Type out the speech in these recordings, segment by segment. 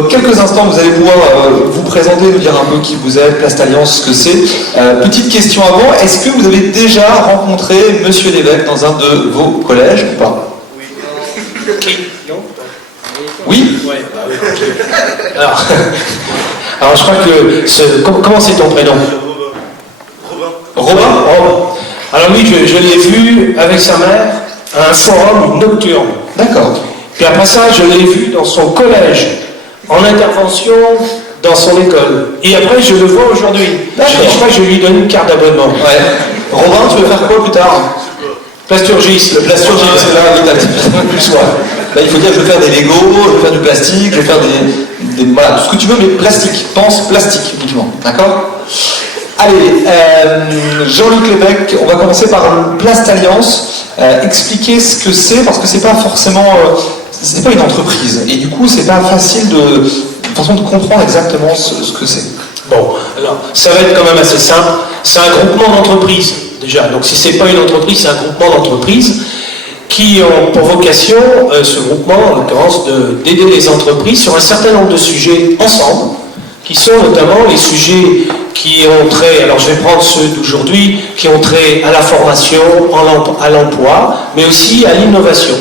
Dans quelques instants, vous allez pouvoir vous présenter, nous dire un peu qui vous êtes, Plastalliance, ce que c'est. Petite question avant, est-ce que vous avez déjà rencontré Monsieur Lévesque dans un de vos collèges ou pas? Qui? Non? Oui? Ouais. Alors, je crois que... Comment c'est ton prénom? Robin? Alors oui, je l'ai vu avec sa mère à un forum nocturne. D'accord. Puis après ça, je l'ai vu dans son collège, en intervention dans son école. Et après, je le vois aujourd'hui. Je crois que je lui donne une carte d'abonnement. Ouais. Robin, tu veux faire quoi plus tard? Plasturgiste. Le plasturgiste, parce que là, il t'a plus choix. Là, il faut dire, je vais faire des Lego, je vais faire du plastique, je vais faire voilà, tout ce que tu veux, mais plastique. Pense plastique uniquement. D'accord? Allez, Jean-Luc Lévesque, on va commencer par Plastalliance. Expliquer ce que c'est, parce que c'est pas forcément... c'est pas une entreprise. Et du coup, c'est pas facile de comprendre exactement ce que c'est. Bon, alors, ça va être quand même assez simple. C'est un groupement d'entreprises, déjà. Donc, si c'est pas une entreprise, c'est un groupement d'entreprises qui ont pour vocation, ce groupement, en l'occurrence, d'aider les entreprises sur un certain nombre de sujets ensemble, qui sont notamment les sujets qui ont trait, alors je vais prendre ceux d'aujourd'hui, qui ont trait à la formation, à l'emploi, mais aussi à l'innovation,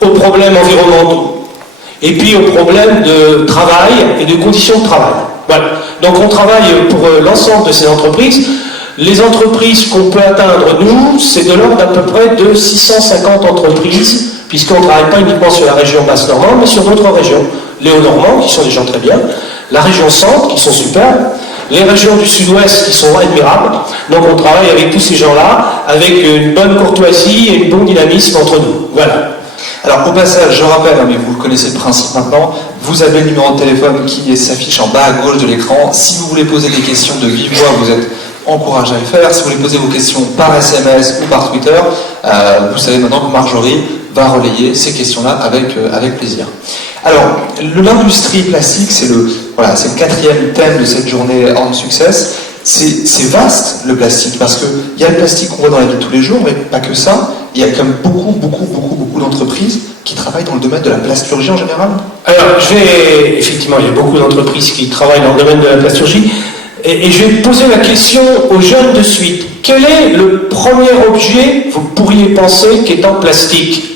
aux problèmes environnementaux, et puis aux problèmes de travail et de conditions de travail. Voilà. Donc on travaille pour l'ensemble de ces entreprises. Les entreprises qu'on peut atteindre, nous, c'est de l'ordre d'à peu près de 650 entreprises, puisqu'on ne travaille pas uniquement sur la région Basse-Normande, mais sur d'autres régions. Les Hauts-Normands, qui sont des gens très bien, la région Centre, qui sont super, les régions du Sud-Ouest, qui sont admirables. Donc on travaille avec tous ces gens-là, avec une bonne courtoisie et un bon dynamisme entre nous. Voilà. Alors au passage, je rappelle, mais vous connaissez le principe maintenant, vous avez le numéro de téléphone qui s'affiche en bas à gauche de l'écran. Si vous voulez poser des questions de vive voix, vous êtes encouragé à le faire. Si vous voulez poser vos questions par SMS ou par Twitter, vous savez maintenant que Marjorie va relayer ces questions-là avec plaisir. Alors, l'industrie plastique, c'est le quatrième thème de cette journée Horn Success. C'est vaste, le plastique, parce qu'il y a le plastique qu'on voit dans la vie de tous les jours, mais pas que ça. Il y a quand même beaucoup d'entreprises qui travaillent dans le domaine de la plasturgie en général. Alors, effectivement, il y a beaucoup d'entreprises qui travaillent dans le domaine de la plasturgie, et je vais poser la question aux jeunes de suite. Quel est le premier objet, vous pourriez penser, qui est en plastique?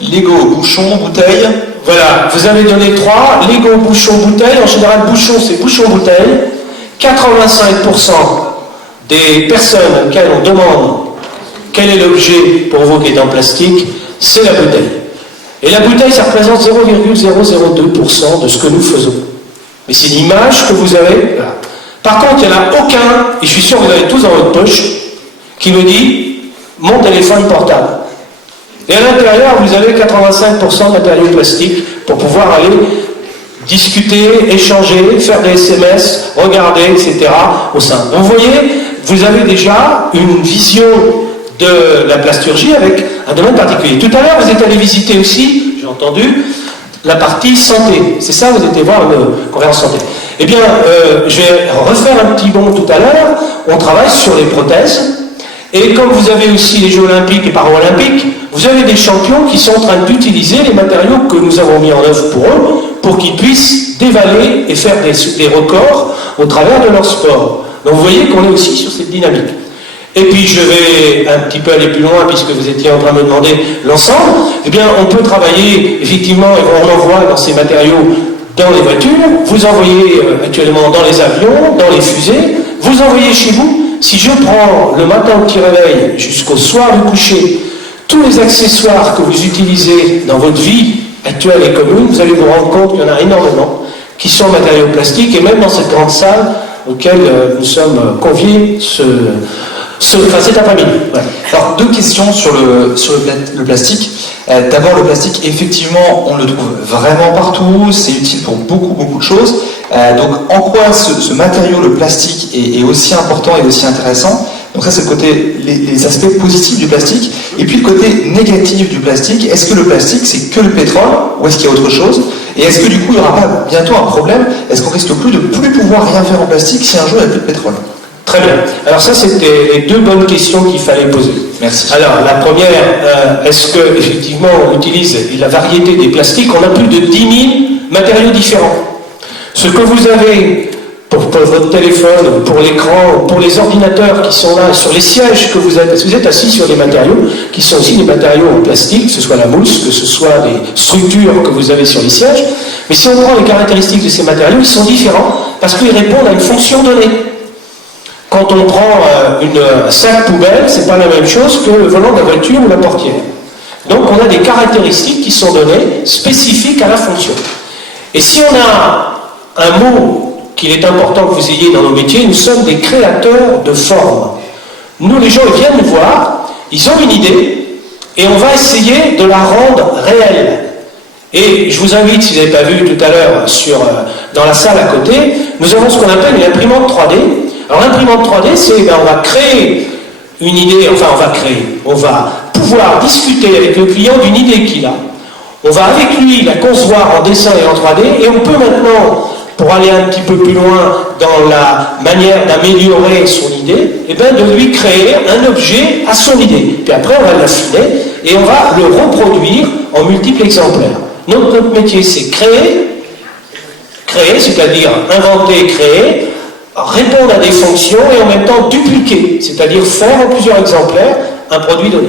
Lego, bouchon, bouteille. Voilà, vous avez donné 3. Lego, bouchon, bouteille. En général, bouchon, c'est bouchon-bouteille. 85% des personnes auxquelles on demande quel est l'objet pour vous qui est en plastique, c'est la bouteille. Et la bouteille, ça représente 0,002% de ce que nous faisons. Mais c'est l'image que vous avez là. Par contre, il n'y en a aucun, et je suis sûr que vous avez tous dans votre poche, qui me dit « mon téléphone portable ». Et à l'intérieur, vous avez 85% de matériaux plastiques pour pouvoir aller discuter, échanger, faire des SMS, regarder, etc. au sein. Donc vous voyez, vous avez déjà une vision de la plasturgie avec un domaine particulier. Tout à l'heure, vous êtes allé visiter aussi, j'ai entendu, la partie santé. C'est ça, vous étiez voir une conférence santé. Eh bien, je vais refaire un petit bond tout à l'heure. On travaille sur les prothèses. Et comme vous avez aussi les Jeux Olympiques et Paralympiques, vous avez des champions qui sont en train d'utiliser les matériaux que nous avons mis en œuvre pour eux, pour qu'ils puissent dévaler et faire des records au travers de leur sport. Donc vous voyez qu'on est aussi sur cette dynamique. Et puis je vais un petit peu aller plus loin, puisque vous étiez en train de me demander l'ensemble. Eh bien, on peut travailler, effectivement, et on envoie dans ces matériaux dans les voitures, vous envoyez actuellement dans les avions, dans les fusées, vous envoyez chez vous. Si je prends le matin au petit réveil jusqu'au soir du coucher, tous les accessoires que vous utilisez dans votre vie actuelle et commune, vous allez vous rendre compte qu'il y en a énormément qui sont en matériaux plastiques, et même dans cette grande salle auquel nous sommes conviés cet après-midi. Ouais. Alors, deux questions sur le plastique. D'abord, le plastique, effectivement, on le trouve vraiment partout, c'est utile pour beaucoup de choses. Donc, en quoi ce matériau, le plastique, est aussi important et aussi intéressant? Donc ça, c'est le côté, les aspects positifs du plastique. Et puis, le côté négatif du plastique, est-ce que le plastique, c'est que le pétrole, ou est-ce qu'il y a autre chose? Et est-ce que, du coup, il n'y aura pas bientôt un problème? Est-ce qu'on risque plus de plus pouvoir rien faire en plastique si un jour, il n'y a plus de pétrole? Très bien. Alors ça, c'était les deux bonnes questions qu'il fallait poser. Merci. Alors, la première, est-ce que effectivement on utilise la variété des plastiques? On a plus de 10 000 matériaux différents. Ce que vous avez pour votre téléphone, pour l'écran, pour les ordinateurs qui sont là, sur les sièges que vous êtes, parce que vous êtes assis sur des matériaux qui sont aussi des matériaux en plastique, que ce soit la mousse, que ce soit les structures que vous avez sur les sièges. Mais si on prend les caractéristiques de ces matériaux, ils sont différents parce qu'ils répondent à une fonction donnée. Quand on prend un sac poubelle, c'est pas la même chose que le volant de la voiture ou la portière. Donc on a des caractéristiques qui sont données spécifiques à la fonction. Et si on a un mot qu'il est important que vous ayez dans nos métiers, nous sommes des créateurs de formes. Nous, les gens, ils viennent nous voir, ils ont une idée, et on va essayer de la rendre réelle. Et je vous invite, si vous n'avez pas vu tout à l'heure dans la salle à côté, nous avons ce qu'on appelle une imprimante 3D. Alors l'imprimante 3D, c'est on va créer une idée, on va pouvoir discuter avec le client d'une idée qu'il a. On va avec lui la concevoir en dessin et en 3D, et on peut maintenant, pour aller un petit peu plus loin dans la manière d'améliorer son idée, de lui créer un objet à son idée. Puis après, on va l'affiner et on va le reproduire en multiples exemplaires. Donc notre métier, c'est créer, c'est-à-dire inventer, créer, répondre à des fonctions et en même temps dupliquer, c'est-à-dire faire en plusieurs exemplaires un produit donné.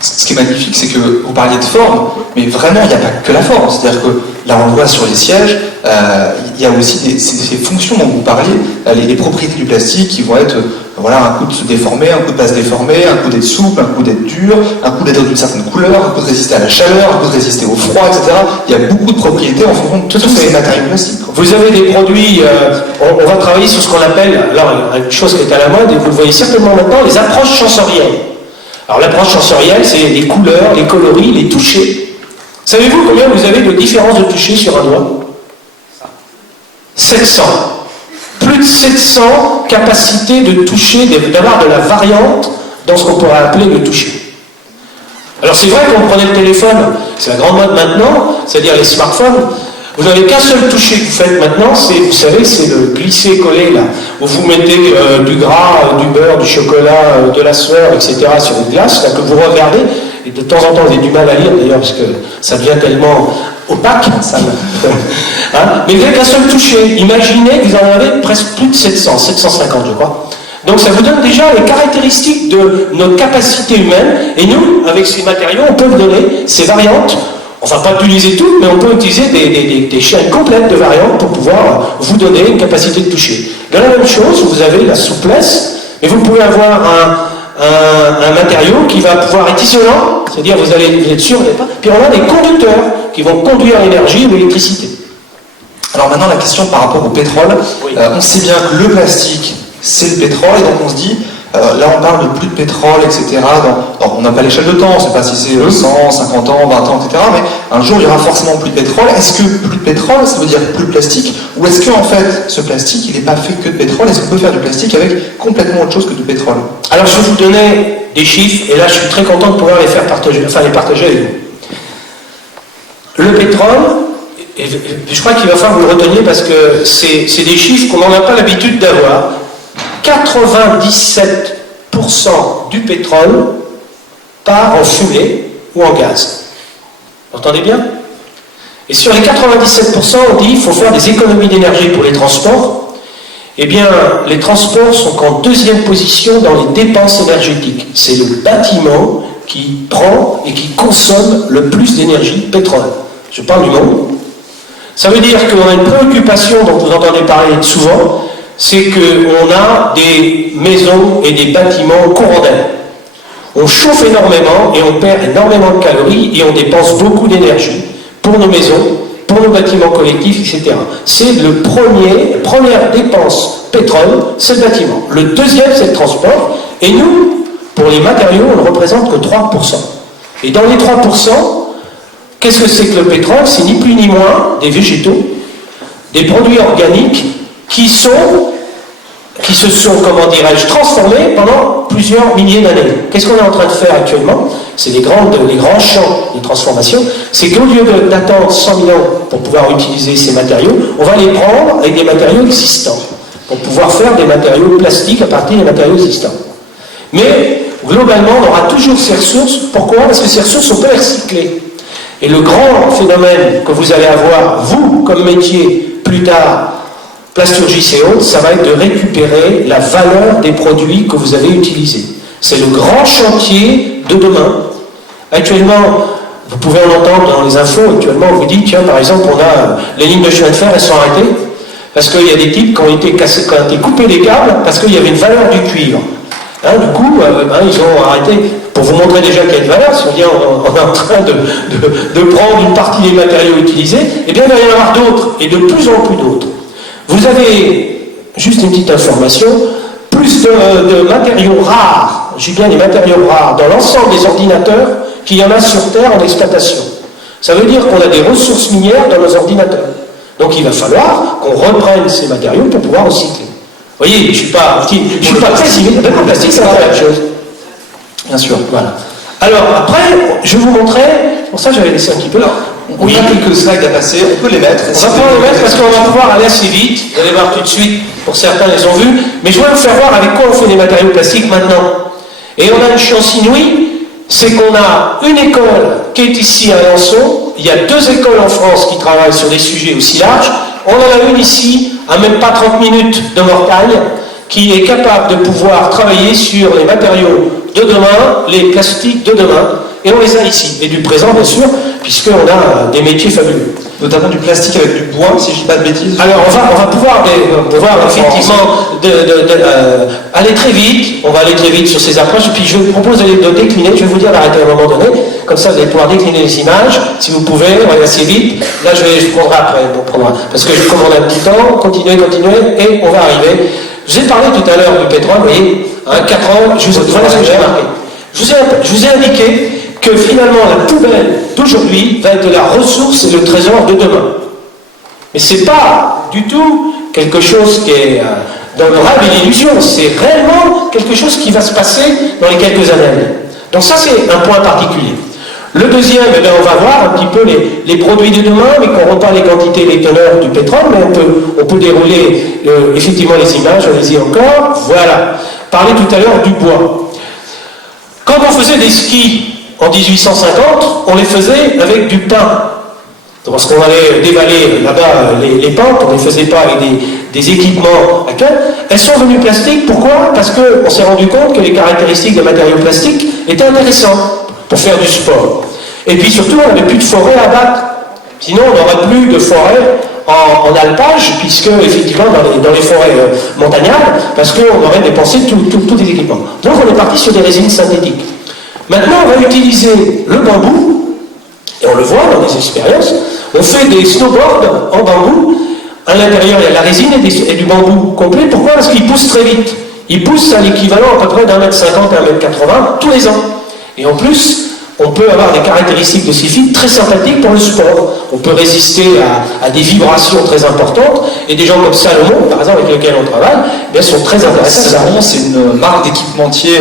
Ce qui est magnifique, c'est que vous parliez de forme, mais vraiment, il n'y a pas que la forme. C'est-à-dire que là, on le voit sur les sièges, il y a aussi ces fonctions dont vous parliez, les propriétés du plastique qui vont être, un coup de se déformer, un coup de pas se déformer, un coup d'être souple, un coup d'être dur, un coup d'être d'une certaine couleur, un coup de résister à la chaleur, un coup de résister au froid, etc. Il y a beaucoup de propriétés en fonction de tous ces matériaux plastiques. Vous avez des produits, on va travailler sur ce qu'on appelle, alors une chose qui est à la mode, et vous le voyez certainement maintenant, les approches sensorielles. Alors l'approche sensorielle, c'est les couleurs, les coloris, les touchés. Savez-vous combien vous avez de différences de toucher sur un doigt? 700. Plus de 700 capacités de toucher, d'avoir de la variante dans ce qu'on pourrait appeler le toucher. Alors c'est vrai qu'on prenait le téléphone, c'est la grande mode maintenant, c'est-à-dire les smartphones. Vous n'avez qu'un seul toucher que vous faites maintenant, vous savez, c'est le glisser-coller là, où vous mettez du gras, du beurre, du chocolat, de la sueur, etc. sur une glace, là, que vous regardez, et de temps en temps vous avez du mal à lire d'ailleurs, parce que ça devient tellement opaque, ça. Mais vous n'avez qu'un seul toucher. Imaginez que vous en avez presque plus de 700, 750 je crois. Donc ça vous donne déjà les caractéristiques de notre capacité humaine, et nous, avec ces matériaux, on peut vous donner ces variantes. On ne va pas utiliser toutes, mais on peut utiliser des chaînes complètes de variantes pour pouvoir vous donner une capacité de toucher. Dans la même chose, vous avez la souplesse, mais vous pouvez avoir un matériau qui va pouvoir être isolant, c'est-à-dire vous êtes sûr, puis on a des conducteurs qui vont conduire l'énergie ou l'électricité. Alors maintenant, la question par rapport au pétrole. Oui. On sait bien que le plastique, c'est le pétrole, et donc on se dit, là on parle de plus de pétrole, etc. On n'a pas l'échelle de temps, on ne sait pas si c'est 100, 50 ans, 20 ans, etc. Mais un jour il y aura forcément plus de pétrole. Est-ce que plus de pétrole, ça veut dire plus de plastique? Ou est-ce qu'en fait, ce plastique, il n'est pas fait que de pétrole? Est-ce qu'on peut faire du plastique avec complètement autre chose que du pétrole? Alors je vais vous donner des chiffres, et là je suis très content de pouvoir les partager avec vous. Le pétrole, et je crois qu'il va falloir que vous le reteniez parce que c'est des chiffres qu'on n'en a pas l'habitude d'avoir. 97% du pétrole part en fumée ou en gaz. Vous entendez bien? Et sur les 97%, on dit qu'il faut faire des économies d'énergie pour les transports. Eh bien, les transports sont en deuxième position dans les dépenses énergétiques. C'est le bâtiment qui prend et qui consomme le plus d'énergie pétrole. Je parle du monde. Ça veut dire qu'on a une préoccupation dont vous entendez parler souvent, c'est qu'on a des maisons et des bâtiments courants d'air. On chauffe énormément et on perd énormément de calories et on dépense beaucoup d'énergie pour nos maisons, pour nos bâtiments collectifs, etc. C'est première dépense pétrole, c'est le bâtiment. Le deuxième, c'est le transport. Et nous, pour les matériaux, on ne représente que 3%. Et dans les 3%, qu'est-ce que c'est que le pétrole? C'est ni plus ni moins des végétaux, des produits organiques qui se sont, comment dirais-je, transformés pendant plusieurs milliers d'années. Qu'est-ce qu'on est en train de faire actuellement? C'est les grands champs de transformation. C'est qu'au lieu d'attendre 100 000 ans pour pouvoir utiliser ces matériaux, on va les prendre avec des matériaux existants. pour pouvoir faire des matériaux plastiques à partir des matériaux existants. Mais globalement, on aura toujours ces ressources. Pourquoi? Parce que ces ressources, on peut les recycler. Et le grand phénomène que vous allez avoir, vous, comme métier, plus tard, plasturgie et autres, ça va être de récupérer la valeur des produits que vous avez utilisés. C'est le grand chantier de demain. Actuellement, vous pouvez en entendre dans les infos, actuellement on vous dit, tiens, par exemple, on a les lignes de chemin de fer, elles sont arrêtées, parce qu'il y a des types qui ont été cassés, qui ont été coupés les câbles, parce qu'il y avait une valeur du cuivre. Hein, du coup, ils ont arrêté, pour vous montrer déjà qu'il y a une valeur, si on dit on est en train de prendre une partie des matériaux utilisés, eh bien il va y en avoir d'autres, et de plus en plus d'autres. Vous avez, juste une petite information, plus de matériaux rares, j'ai bien des matériaux rares, dans l'ensemble des ordinateurs qu'il y en a sur Terre en exploitation. Ça veut dire qu'on a des ressources minières dans nos ordinateurs. Donc il va falloir qu'on reprenne ces matériaux pour pouvoir recycler. Vous voyez, je ne suis pas pessimiste, même le plastique, ça va faire la chose. Bien sûr. Voilà. Alors, après, je vais vous montrer, pour ça j'avais laissé un petit peu là. On a quelques slides à passer, on peut les mettre. On va pouvoir les mettre parce qu'on va pouvoir aller assez vite. Vous allez voir tout de suite, pour certains les ont vus. Mais je voudrais vous faire voir avec quoi on fait des matériaux plastiques maintenant. Et on a une chance inouïe, c'est qu'on a une école qui est ici à Alençon. Il y a 2 écoles en France qui travaillent sur des sujets aussi larges. On en a une ici, à même pas 30 minutes de Mortagne, qui est capable de pouvoir travailler sur les matériaux de demain, les plastiques de demain, et on les a ici, et du présent bien sûr, puisqu'on a des métiers fabuleux. Notamment du plastique avec du bois, si je ne dis pas de bêtises. Alors on va pouvoir effectivement aller très vite, on va aller très vite sur ces approches, et puis je vous propose de décliner, je vais vous dire d'arrêter à un moment donné, comme ça vous allez pouvoir décliner les images, si vous pouvez, on va aller assez vite, là je prendrai après, parce que comme on a un petit temps, continuez, et on va arriver. Je vous ai parlé tout à l'heure du pétrole, vous voyez, 4 ans, voilà ce que j'ai marqué. Je vous ai indiqué que finalement la poubelle d'aujourd'hui va être la ressource et le trésor de demain. Mais ce n'est pas du tout quelque chose qui est dans le rêve et l'illusion, c'est réellement quelque chose qui va se passer dans les quelques années. Donc ça c'est un point particulier. Le deuxième, eh bien, on va voir un petit peu les produits de demain, mais qu'on ne pas les quantités, les teneurs du pétrole, mais on peut dérouler effectivement les images, allez-y encore, voilà. Parler tout à l'heure du bois. Quand on faisait des skis en 1850, on les faisait avec du pain. Lorsqu'on allait dévaler là-bas les pentes, on ne les faisait pas avec des équipements à queue. Elles sont devenues plastiques, pourquoi? Parce qu'on s'est rendu compte que les caractéristiques des matériaux plastiques étaient intéressantes pour faire du sport. Et puis surtout, on n'avait plus de forêt à abattre. Sinon, on n'aurait plus de forêt en alpage, puisque effectivement, dans les forêts montagnardes, parce qu'on aurait dépensé tous les équipements. Donc on est parti sur des résines synthétiques. Maintenant, on va utiliser le bambou, et on le voit dans des expériences, on fait des snowboards en bambou, à l'intérieur il y a de la résine et du bambou complet. Pourquoi? Parce qu'il pousse très vite. Il pousse à l'équivalent à peu près d'1,50 m à 1,80 m tous les ans. Et en plus, on peut avoir des caractéristiques de ces fibres très sympathiques pour le sport. On peut résister à des vibrations très importantes. Et des gens comme Salomon, par exemple, avec lesquels on travaille, bien, sont très intéressants. Salomon, c'est une marque d'équipementier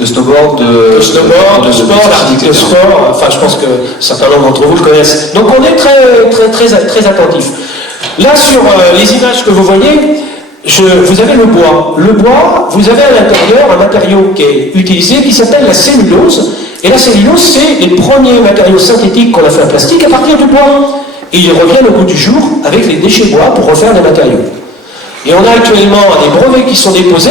de snowboard, de sport, d'articles de sport. Enfin, je pense que certains d'entre vous le connaissent. Donc, on est très attentifs. Là, sur les images que vous voyez, vous avez le bois. Le bois, vous avez à l'intérieur un matériau qui est utilisé qui s'appelle la cellulose. Et la cellulose, c'est les premiers matériaux synthétiques qu'on a fait en plastique à partir du bois. Et ils reviennent au bout du jour avec les déchets bois pour refaire des matériaux. Et on a actuellement des brevets qui sont déposés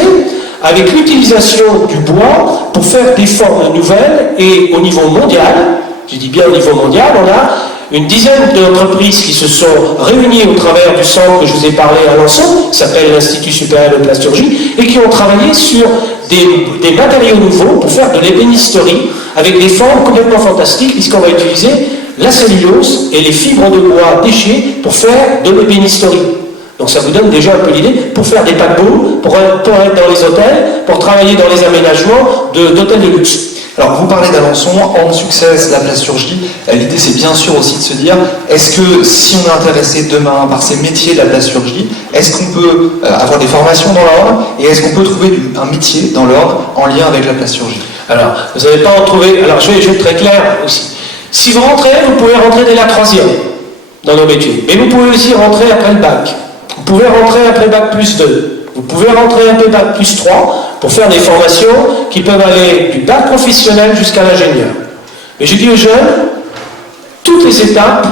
avec l'utilisation du bois pour faire des formes nouvelles. Et au niveau mondial, je dis bien au niveau mondial, on a une dizaine d'entreprises qui se sont réunies au travers du centre que je vous ai parlé à Alençon, qui s'appelle l'Institut supérieur de plasturgie, et qui ont travaillé sur des matériaux nouveaux pour faire de l'ébénisterie avec des formes complètement fantastiques, puisqu'on va utiliser la cellulose et les fibres de bois déchets pour faire de l'ébénisterie. Donc ça vous donne déjà un peu l'idée pour faire des paquebots, pour être dans les hôtels, pour travailler dans les aménagements d'hôtels de luxe. Alors, vous parlez d'Alençon, en succès, la plasturgie. L'idée, c'est bien sûr aussi de se dire, est-ce que si on est intéressé demain par ces métiers de la plasturgie, est-ce qu'on peut avoir des formations dans l'ordre et est-ce qu'on peut trouver un métier dans l'ordre en lien avec la plasturgie? Alors, vous n'allez pas en trouver. Alors, je vais être très clair aussi. Si vous rentrez, vous pouvez rentrer dès la 3e dans nos métiers. Mais vous pouvez aussi rentrer après le bac. Vous pouvez rentrer après Bac plus 2. Vous pouvez rentrer après Bac plus 3 pour faire des formations qui peuvent aller du bac professionnel jusqu'à l'ingénieur. Mais je dis aux jeunes, toutes les étapes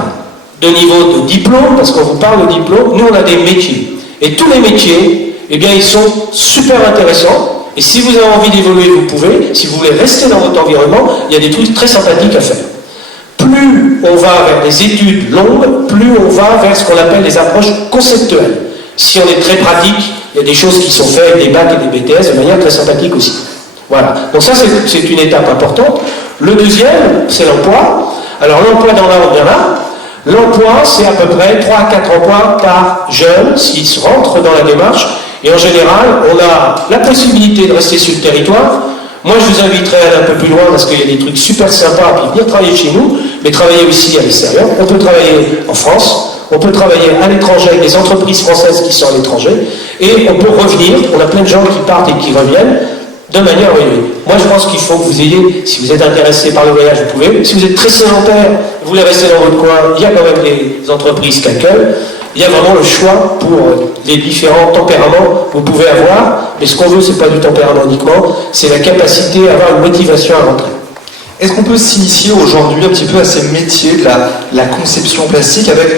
de niveau de diplôme, parce qu'on vous parle de diplôme, nous on a des métiers. Et tous les métiers, eh bien ils sont super intéressants. Et si vous avez envie d'évoluer, vous pouvez. Si vous voulez rester dans votre environnement, il y a des trucs très sympathiques à faire. Plus on va vers des études longues, plus on va vers ce qu'on appelle des approches conceptuelles. Si on est très pratique, il y a des choses qui sont faites avec des bacs et des BTS de manière très sympathique aussi. Voilà. Donc ça, c'est une étape importante. Le deuxième, c'est l'emploi. Alors l'emploi dans l'ordre, il y en a. L'emploi, c'est à peu près 3 à 4 emplois par jeune s'ils rentrent dans la démarche. Et en général, on a la possibilité de rester sur le territoire. Moi, je vous inviterai à aller un peu plus loin parce qu'il y a des trucs super sympas, puis venir travailler chez nous, mais travailler aussi à l'extérieur. On peut travailler en France, on peut travailler à l'étranger avec des entreprises françaises qui sont à l'étranger, et on peut revenir. On a plein de gens qui partent et qui reviennent de manière régulière. Moi, je pense qu'il faut que vous ayez, si vous êtes intéressé par le voyage, vous pouvez. Si vous êtes très sédentaire, vous voulez rester dans votre coin, il y a quand même des entreprises qui accueillent. Il y a vraiment le choix pour les différents tempéraments que vous pouvez avoir, mais ce qu'on veut, c'est pas du tempérament uniquement, c'est la capacité à avoir une motivation à rentrer. Est-ce qu'on peut s'initier aujourd'hui un petit peu à ces métiers de la conception plastique avec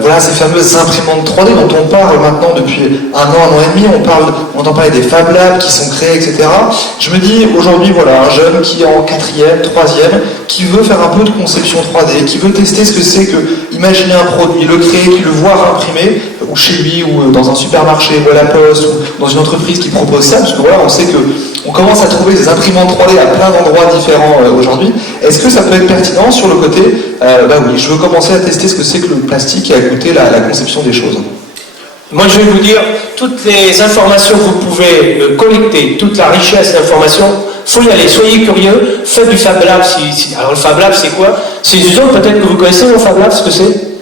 voilà, ces fameuses imprimantes 3D dont on parle maintenant depuis un an et demi, on entend parler des Fab Labs qui sont créés, etc. Je me dis aujourd'hui, voilà, un jeune qui est en 4e, 3e, qui veut faire un peu de conception 3D, qui veut tester ce que c'est que imaginer un produit, le créer, qui le voit imprimer, ou chez lui, ou dans un supermarché, ou à la poste, ou dans une entreprise qui propose ça, parce que voilà, on sait que on commence à trouver des imprimantes 3D à plein d'endroits différents aujourd'hui. Est-ce que ça peut être pertinent sur le côté, bah oui, je veux commencer à tester ce que c'est que le plastique et à écouter la conception des choses. Moi, je vais vous dire, toutes les informations que vous pouvez collecter, toute la richesse d'informations, faut y aller, soyez curieux, faites du Fab Lab. Alors le Fab Lab, c'est quoi? C'est une zone, peut-être que vous connaissez le Fab Lab, ce que c'est?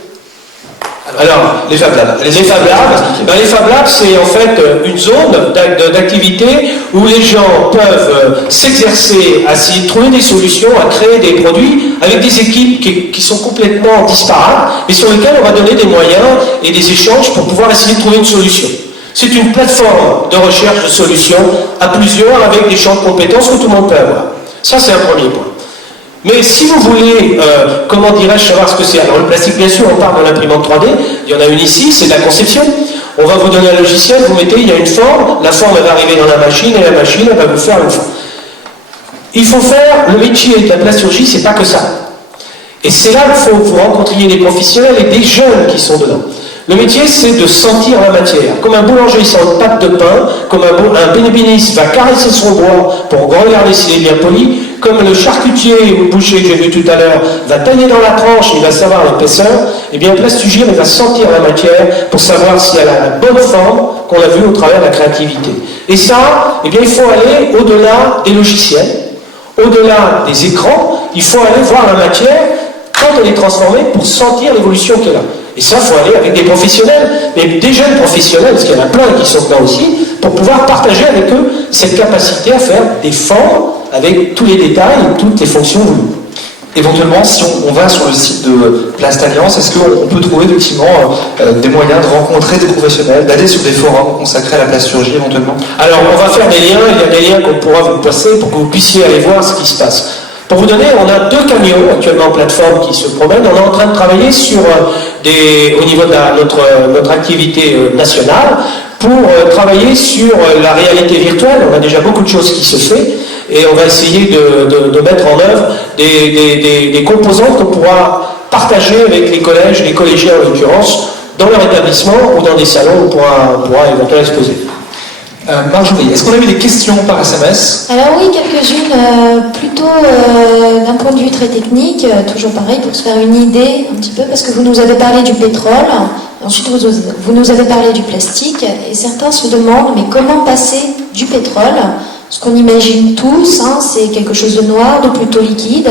Alors, les Fab Labs. Les Fab Labs, c'est en fait une zone d'activité où les gens peuvent s'exercer à essayer de trouver des solutions, à créer des produits avec des équipes qui sont complètement disparates, mais sur lesquelles on va donner des moyens et des échanges pour pouvoir essayer de trouver une solution. C'est une plateforme de recherche de solutions à plusieurs avec des champs de compétences que tout le monde peut avoir. Ça, c'est un premier point. Mais si vous voulez, comment dirais-je, savoir ce que c'est, alors le plastique, bien sûr, on parle de l'imprimante 3D, il y en a une ici, c'est de la conception. On va vous donner un logiciel, vous mettez, il y a une forme, la forme elle va arriver dans la machine, et la machine elle va vous faire une forme. Il faut faire, le métier de la plasturgie, c'est pas que ça. Et c'est là qu'il faut que vous rencontriez des professionnels et des jeunes qui sont dedans. Le métier, c'est de sentir la matière. Comme un boulanger sent une pâte de pain, comme un bénébéniste va caresser son bois pour regarder s'il est bien poli, comme le charcutier ou le boucher que j'ai vu tout à l'heure va tailler dans la tranche, il va savoir l'épaisseur, et bien le plastugien va sentir la matière pour savoir si elle a la bonne forme qu'on a vue au travers de la créativité. Et ça, eh bien, il faut aller au-delà des logiciels, au-delà des écrans, il faut aller voir la matière quand elle est transformée pour sentir l'évolution qu'elle a. Et ça, il faut aller avec des professionnels, mais des jeunes professionnels, parce qu'il y en a plein qui sont là aussi, pour pouvoir partager avec eux cette capacité à faire des formes avec tous les détails et toutes les fonctions voulues. Éventuellement, si on va sur le site de Plastalliance, est-ce qu'on peut trouver effectivement des moyens de rencontrer des professionnels, d'aller sur des forums consacrés à la plasturgie éventuellement? Alors, on va faire des liens, il y a des liens qu'on pourra vous passer pour que vous puissiez aller voir ce qui se passe. Pour vous donner, on a 2 camions actuellement en plateforme qui se promènent. On est en train de travailler sur au niveau de notre activité nationale pour travailler sur la réalité virtuelle. On a déjà beaucoup de choses qui se fait et on va essayer de mettre en œuvre des composantes qu'on pourra partager avec les collèges, les collégiens en l'occurrence, dans leur établissement ou dans des salons où on pourra éventuellement exposer. Marjorie, est-ce qu'on a eu des questions par SMS? Alors oui, quelques-unes, plutôt d'un point de vue très technique, toujours pareil, pour se faire une idée un petit peu, parce que vous nous avez parlé du pétrole, ensuite vous nous avez parlé du plastique, et certains se demandent, mais comment passer du pétrole, ce qu'on imagine tous, hein, c'est quelque chose de noir, de plutôt liquide,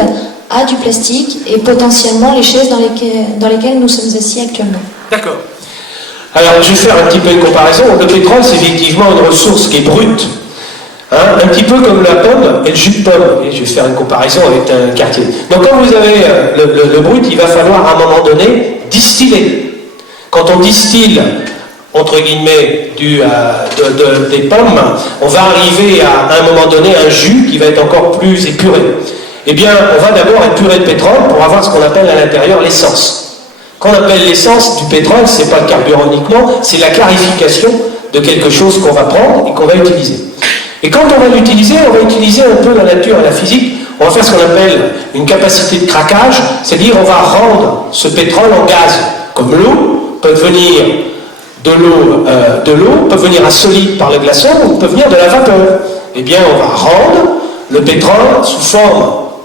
à du plastique, et potentiellement les chaises dans lesquelles nous sommes assis actuellement. D'accord. Alors, je vais faire un petit peu une comparaison. Le pétrole, c'est effectivement une ressource qui est brute. Hein, un petit peu comme la pomme et le jus de pomme. Et je vais faire une comparaison avec un quartier. Donc, quand vous avez le brut, il va falloir à un moment donné distiller. Quand on distille entre guillemets, des pommes, on va arriver à un moment donné un jus qui va être encore plus épuré. Eh bien, on va d'abord épurer le pétrole pour avoir ce qu'on appelle à l'intérieur l'essence. Qu'on appelle l'essence du pétrole, c'est pas le carburant uniquement, c'est la clarification de quelque chose qu'on va prendre et qu'on va utiliser. Et quand on va l'utiliser, on va utiliser un peu la nature et la physique. On va faire ce qu'on appelle une capacité de craquage, c'est-à-dire on va rendre ce pétrole en gaz, comme l'eau peut devenir de l'eau peut venir à solide par le glaçon ou peut venir de la vapeur. Eh bien, on va rendre le pétrole sous forme,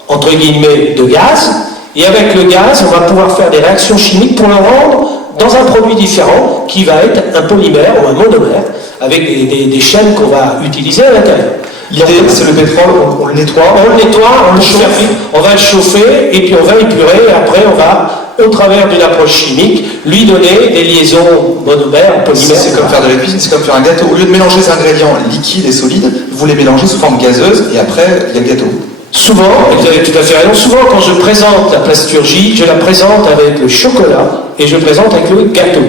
entre guillemets, de gaz, et avec le gaz, on va pouvoir faire des réactions chimiques pour le rendre dans un produit différent qui va être un polymère ou un monomère, avec des chaînes qu'on va utiliser à l'intérieur. L'idée, c'est le pétrole, on le nettoie. On le nettoie, on le chauffe, on va le chauffer, et puis on va épurer, et après on va, au travers d'une approche chimique, lui donner des liaisons monomères, polymères. C'est comme faire de la cuisine, c'est comme faire un gâteau. Au lieu de mélanger ces ingrédients liquides et solides, vous les mélangez sous forme gazeuse, et après, il y a le gâteau. Souvent, et vous avez tout à fait raison, souvent quand je présente la plasturgie, je la présente avec le chocolat, et je présente avec le gâteau.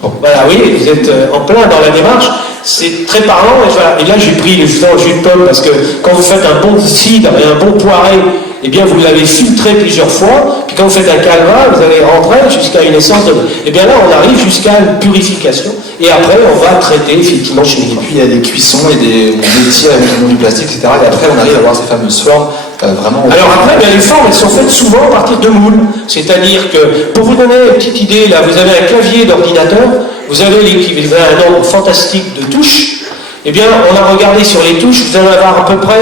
Bon, voilà, oui, vous êtes en plein dans la démarche. C'est très parlant, et là j'ai pris le jus de pomme parce que quand vous faites un bon cidre et un bon poiré, eh bien vous l'avez filtré plusieurs fois, puis quand vous faites un calva, vous allez rentrer jusqu'à une essence de... Eh bien là on arrive jusqu'à une purification, et après on va traiter effectivement chimiquement. Et puis il y a des cuissons et des métiers avec du plastique, etc. Et après on arrive à avoir ces fameuses formes vraiment... Alors après, bien, les formes elles sont faites souvent à partir de moules, c'est-à-dire que, pour vous donner une petite idée, là vous avez un clavier d'ordinateur, vous avez un nombre fantastique de touches, eh bien on a regardé sur les touches, vous allez avoir à peu près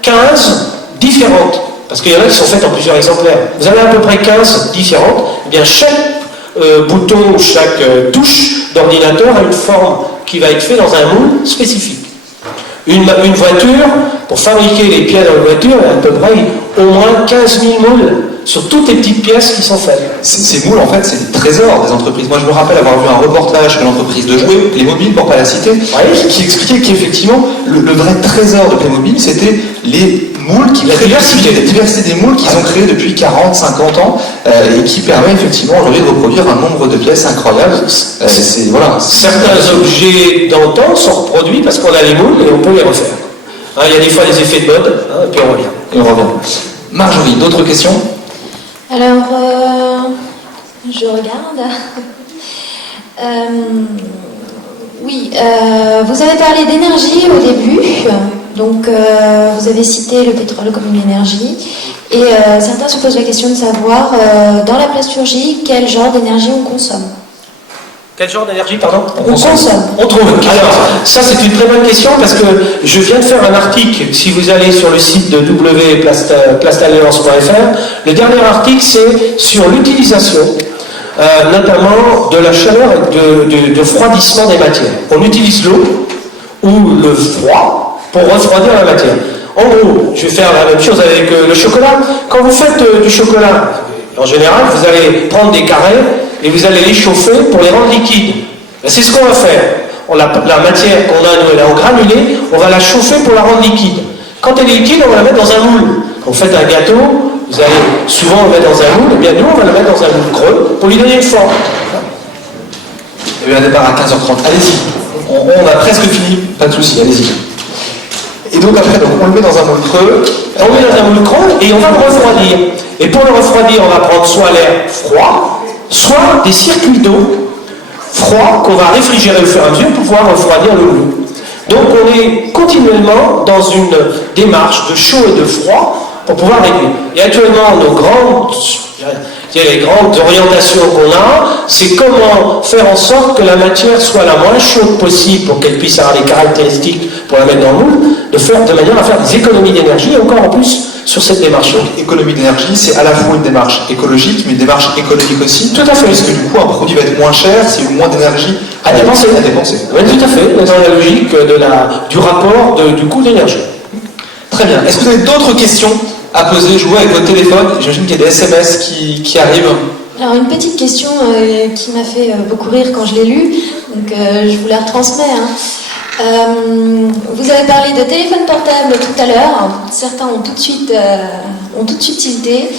15 différentes, parce qu'il y en a qui sont faites en plusieurs exemplaires. Vous avez à peu près 15 différentes, eh bien chaque bouton, chaque touche d'ordinateur a une forme qui va être faite dans un moule spécifique. Une voiture, pour fabriquer les pièces dans une voiture, il y a à peu près au moins 15 000 moules sur toutes les petites pièces qui sont faites. Ces moules, en fait, c'est des trésors des entreprises. Moi, je me rappelle avoir vu un reportage de l'entreprise de jouets, Playmobil, pour pas la citer, qui expliquait qu'effectivement, le vrai trésor de Playmobil, c'était les moules qui créent la diversité des moules qu'ils ont créés depuis 40, 50 ans, et qui permet effectivement aujourd'hui de reproduire un nombre de pièces incroyables. Voilà. Certains objets d'antan sont reproduits parce qu'on a les moules et on peut les refaire. Il y a des fois des effets de mode, et puis on revient. Et on revient. Marjorie, d'autres questions? Alors, je regarde. Oui, vous avez parlé d'énergie au début, donc vous avez cité le pétrole comme une énergie, et certains se posent la question de savoir, dans la plasturgie, quel genre d'énergie on consomme. Quel genre d'énergie, pardon? On consomme. On trouve. Alors, ça c'est une très bonne question parce que je viens de faire un article, si vous allez sur le site de www.plastalliance.fr, le dernier article c'est sur l'utilisation, notamment de la chaleur et de refroidissement des matières. On utilise l'eau ou le froid pour refroidir la matière. En gros, je vais faire la même chose avec le chocolat. Quand vous faites du chocolat, en général, vous allez prendre des carrés et vous allez les chauffer pour les rendre liquides. C'est ce qu'on va faire. La matière qu'on a, nous, elle est en granulé, on va la chauffer pour la rendre liquide. Quand elle est liquide, on va la mettre dans un moule. Quand vous faites un gâteau, vous allez souvent le mettre dans un moule, et bien nous, on va le mettre dans un moule creux pour lui donner une forme. Il y a eu un départ à 15h30. Allez-y. On a presque fini. Pas de souci, allez-y. Et donc après, on le met dans un moule creux. On le met dans un moule creux et on va le refroidir. Et pour le refroidir, on va prendre soit l'air froid, soit des circuits d'eau froids qu'on va réfrigérer au fur et à mesure pour pouvoir refroidir le moule. Donc on est continuellement dans une démarche de chaud et de froid pour pouvoir réduire. Et actuellement, les grandes orientations qu'on a, c'est comment faire en sorte que la matière soit la moins chaude possible pour qu'elle puisse avoir les caractéristiques pour la mettre dans le moule, de manière à faire des économies d'énergie, et encore en plus sur cette démarche. Économie d'énergie, c'est à la fois une démarche écologique, mais une démarche économique aussi. Tout à fait. Parce que du coup, un produit va être moins cher s'il y a moins d'énergie à dépenser. Oui, tout à fait, dans la logique du rapport du coût d'énergie. Très bien. Est-ce que vous avez d'autres questions à poser? Je vois avec votre téléphone, j'imagine qu'il y a des SMS qui arrivent. Alors une petite question qui m'a fait beaucoup rire quand je l'ai lu, donc je vous la retransmets. Vous avez parlé de téléphone portable tout à l'heure. Certains ont tout de suite tilté.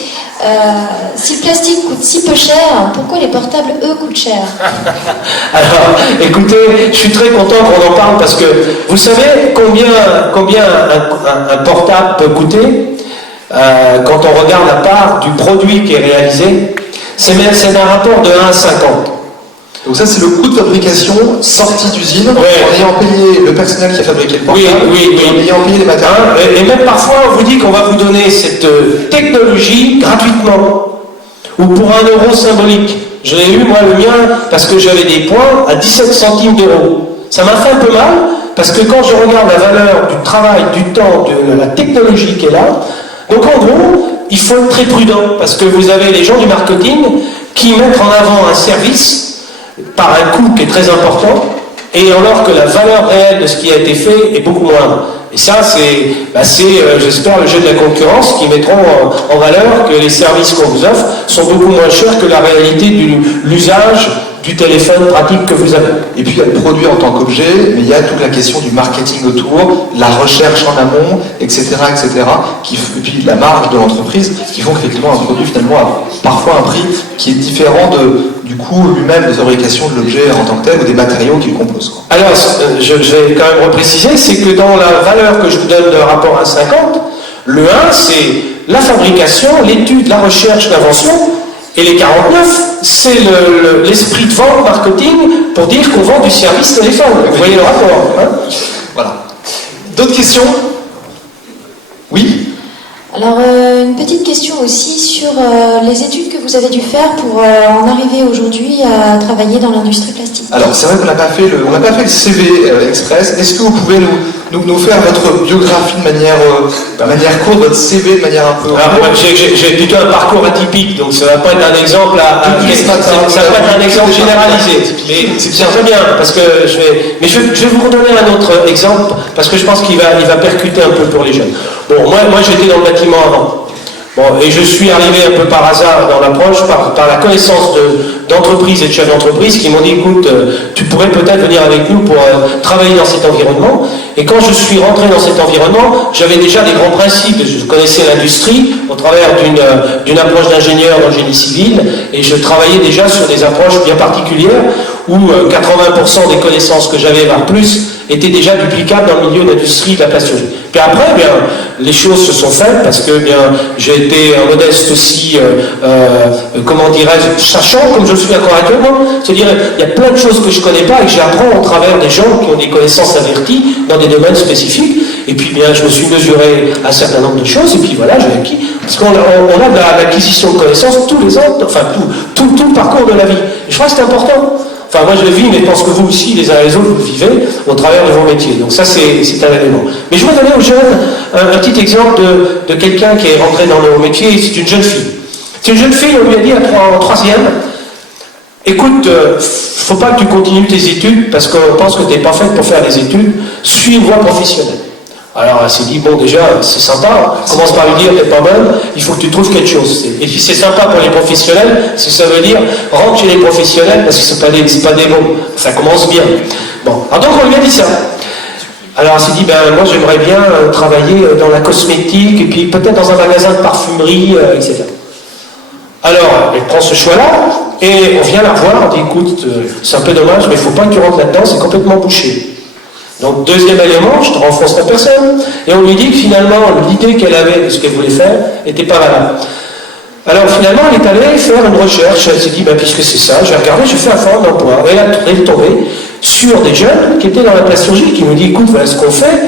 Si le plastique coûte si peu cher, pourquoi les portables, eux, coûtent cher? Alors, écoutez, je suis très content qu'on en parle parce que vous savez combien un portable peut coûter quand on regarde la part du produit qui est réalisé. C'est un rapport de 1 à 50. Donc ça, c'est le coût de fabrication sorti d'usine, Ouais. en ayant payé le personnel qui a fabriqué le portable, Oui. en ayant payé les matériaux. Et même parfois, on vous dit qu'on va vous donner cette technologie gratuitement, ou pour 1 euro symbolique. Je l'ai eu, moi, le mien, parce que j'avais des points à 17 centimes d'euros. Ça m'a fait un peu mal, parce que quand je regarde la valeur du travail, du temps, de la technologie qui est là, donc en gros, il faut être très prudent, parce que vous avez les gens du marketing qui mettent en avant un service par un coût qui est très important, et alors que la valeur réelle de ce qui a été fait est beaucoup moindre. Et ça, j'espère, le jeu de la concurrence qui mettront en valeur que les services qu'on vous offre sont beaucoup moins chers que la réalité de l'usage du téléphone pratique que vous avez. Et puis il y a le produit en tant qu'objet, mais il y a toute la question du marketing autour, la recherche en amont, etc., et puis la marge de l'entreprise, qui font qu'effectivement un produit finalement a parfois un prix qui est différent du coût lui-même de fabrication de l'objet en tant que tel ou des matériaux qu'il compose. Alors, je vais quand même repréciser, c'est que dans la valeur que je vous donne de rapport à 50, le 1, c'est la fabrication, l'étude, la recherche, l'invention, et les 49, c'est l'esprit de vente marketing pour dire qu'on vend du service téléphone. Vous voyez le rapport, hein? Voilà. D'autres questions? Oui? Alors, une petite question aussi sur les études que vous avez dû faire pour en arriver aujourd'hui à travailler dans l'industrie plastique. Alors, c'est vrai qu'on n'a pas fait le CV express. Est-ce que vous pouvez nous faire votre biographie de manière courte, votre CV de manière un peu... Alors, moi, j'ai plutôt un parcours atypique, donc ça ne va pas être un exemple ça va pas être un exemple généralisé. Mais c'est très bien, parce que je vais vous redonner un autre exemple, parce que je pense qu'il va percuter un peu pour les jeunes. Bon, moi j'étais dans le bâtiment avant. Bon, et je suis arrivé un peu par hasard dans l'approche, par la connaissance d'entreprises et de chefs d'entreprise qui m'ont dit, écoute, tu pourrais peut-être venir avec nous pour travailler dans cet environnement. Et quand je suis rentré dans cet environnement, j'avais déjà des grands principes. Je connaissais l'industrie au travers d'une approche d'ingénieur dans le génie civil, et je travaillais déjà sur des approches bien particulières où 80% des connaissances que j'avais, voire plus, étaient déjà duplicables dans le milieu de l'industrie de la plasturgie. Puis après, bien, les choses se sont faites parce que bien, j'ai été un modeste aussi, comment dirais-je, sachant comme je le suis encore actuellement. C'est-à-dire, il y a plein de choses que je ne connais pas et que j'apprends au travers des gens qui ont des connaissances averties dans des domaines spécifiques. Et puis bien, je me suis mesuré un certain nombre de choses et puis voilà, j'ai acquis. Parce qu'on a de l'acquisition de connaissances tous les ans, enfin tout le parcours de la vie. Et je crois que c'est important. Enfin, moi je le vis, mais je pense que vous aussi, les uns et les autres, vous le vivez au travers de vos métiers. Donc ça, c'est un élément. Mais je vais donner aux jeunes un petit exemple de quelqu'un qui est rentré dans le métier. C'est une jeune fille. C'est une jeune fille, on lui a dit en troisième, écoute, faut pas que tu continues tes études parce qu'on pense que tu n'es pas faite pour faire des études. Suis une voie professionnelle. Alors elle s'est dit, bon déjà, c'est sympa, commence par lui dire, t'es pas bonne, il faut que tu trouves quelque chose. Et puis c'est sympa pour les professionnels, parce que ça veut dire, rentre chez les professionnels, parce que c'est pas des bons, ça commence bien. Bon, alors donc on lui a dit ça. Alors elle s'est dit, ben moi j'aimerais bien travailler dans la cosmétique, et puis peut-être dans un magasin de parfumerie, etc. Alors, elle prend ce choix-là, et on vient la voir, on dit, écoute, c'est un peu dommage, mais il ne faut pas que tu rentres là-dedans, c'est complètement bouché. Donc, deuxième élément, je te renfonce la personne, et on lui dit que finalement, l'idée qu'elle avait de ce qu'elle voulait faire n'était pas valable. Alors finalement, elle est allée faire une recherche, elle s'est dit, ben, puisque c'est ça, j'ai regardé, j'ai fait un forum d'emploi, et elle est tombée sur des jeunes qui étaient dans la plasturgie, qui me dit, écoute, voilà ce qu'on fait,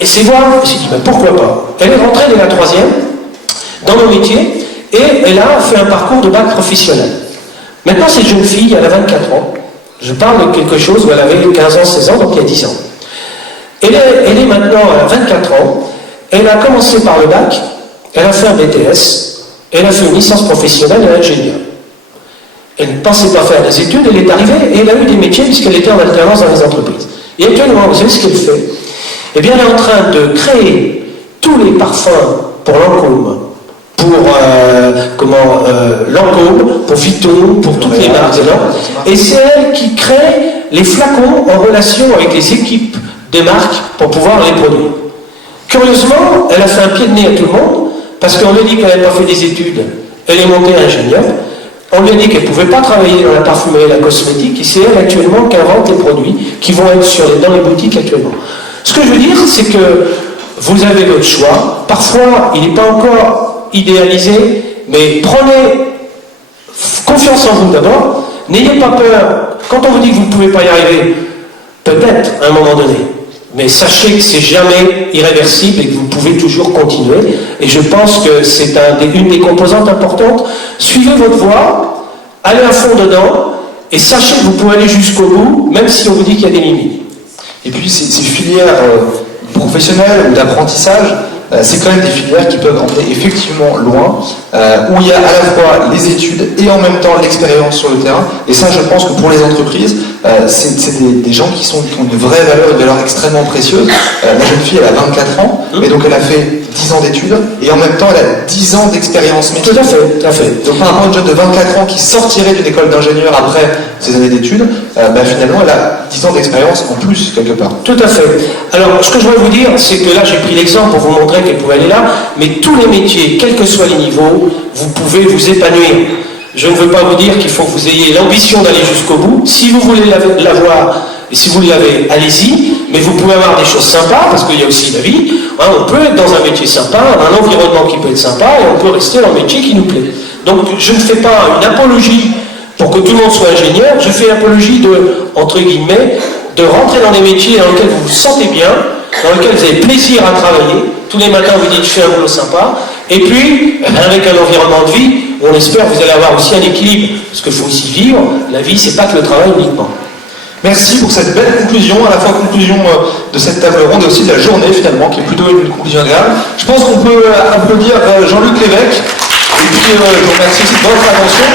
et c'est voir, elle s'est dit, ben, pourquoi pas. Elle est rentrée dès la troisième, dans nos métiers, et elle a fait un parcours de bac professionnel. Maintenant, cette jeune fille, elle a 24 ans, je parle de quelque chose où elle avait 15 ans, 16 ans, donc il y a 10 ans. Elle est maintenant à 24 ans, elle a commencé par le bac, elle a fait un BTS, elle a fait une licence professionnelle et ingénieur. Elle ne pensait pas faire des études, elle est arrivée et elle a eu des métiers puisqu'elle était en alternance dans les entreprises. Et actuellement, vous savez ce qu'elle fait? Eh bien, elle est en train de créer tous les parfums pour Lancôme, pour Lancôme, pour Vuitton, pour toutes les marques. Et c'est elle qui crée les flacons en relation avec les équipes des marques pour pouvoir les produire. Curieusement, elle a fait un pied de nez à tout le monde, parce qu'on lui a dit qu'elle n'avait pas fait des études, elle est montée ingénieure, on lui a dit qu'elle ne pouvait pas travailler dans la parfumerie et la cosmétique, et c'est elle actuellement qui invente les produits qui vont être dans les boutiques actuellement. Ce que je veux dire, c'est que vous avez votre choix, parfois il n'est pas encore idéalisé, mais prenez confiance en vous d'abord, n'ayez pas peur, quand on vous dit que vous ne pouvez pas y arriver, peut-être à un moment donné, mais sachez que c'est jamais irréversible et que vous pouvez toujours continuer. Et je pense que c'est une des composantes importantes. Suivez votre voie, allez à fond dedans, et sachez que vous pouvez aller jusqu'au bout, même si on vous dit qu'il y a des limites. Et puis ces filières professionnelles ou d'apprentissage, c'est quand même des filières qui peuvent emmener effectivement loin, où il y a à la fois les études et en même temps l'expérience sur le terrain. Et ça, je pense que pour les entreprises, c'est des gens qui ont de vraies valeurs, une valeur extrêmement précieuse. La jeune fille, elle a 24 ans, et donc elle a fait 10 ans d'études, et en même temps, elle a 10 ans d'expérience métier. Tout à fait, tout à fait. Donc par rapport à une jeune de 24 ans qui sortirait d'une école d'ingénieur après ses années d'études, finalement, elle a 10 ans d'expérience en plus, quelque part. Tout à fait. Alors, ce que je voudrais vous dire, c'est que là, j'ai pris l'exemple pour vous montrer qu'elle pouvait aller là, mais tous les métiers, quels que soient les niveaux, vous pouvez vous épanouir. Je ne veux pas vous dire qu'il faut que vous ayez l'ambition d'aller jusqu'au bout. Si vous voulez l'avoir, et si vous l'avez, allez-y, mais vous pouvez avoir des choses sympas, parce qu'il y a aussi la vie. Hein, on peut être dans un métier sympa, un environnement qui peut être sympa, et on peut rester dans un métier qui nous plaît. Donc, je ne fais pas une apologie pour que tout le monde soit ingénieur, je fais l'apologie de, entre guillemets, de rentrer dans des métiers dans lesquels vous vous sentez bien, dans lesquels vous avez plaisir à travailler. Tous les matins, vous dites, je fais un boulot sympa. Et puis, avec un environnement de vie, on espère que vous allez avoir aussi un équilibre. Parce qu'il faut aussi vivre. La vie, c'est pas que le travail uniquement. Merci pour cette belle conclusion, à la fois conclusion de cette table ronde et aussi de la journée finalement, qui est plutôt une conclusion agréable. Je pense qu'on peut applaudir Jean-Luc Lévesque. Et puis, je vous remercie aussi de votre attention.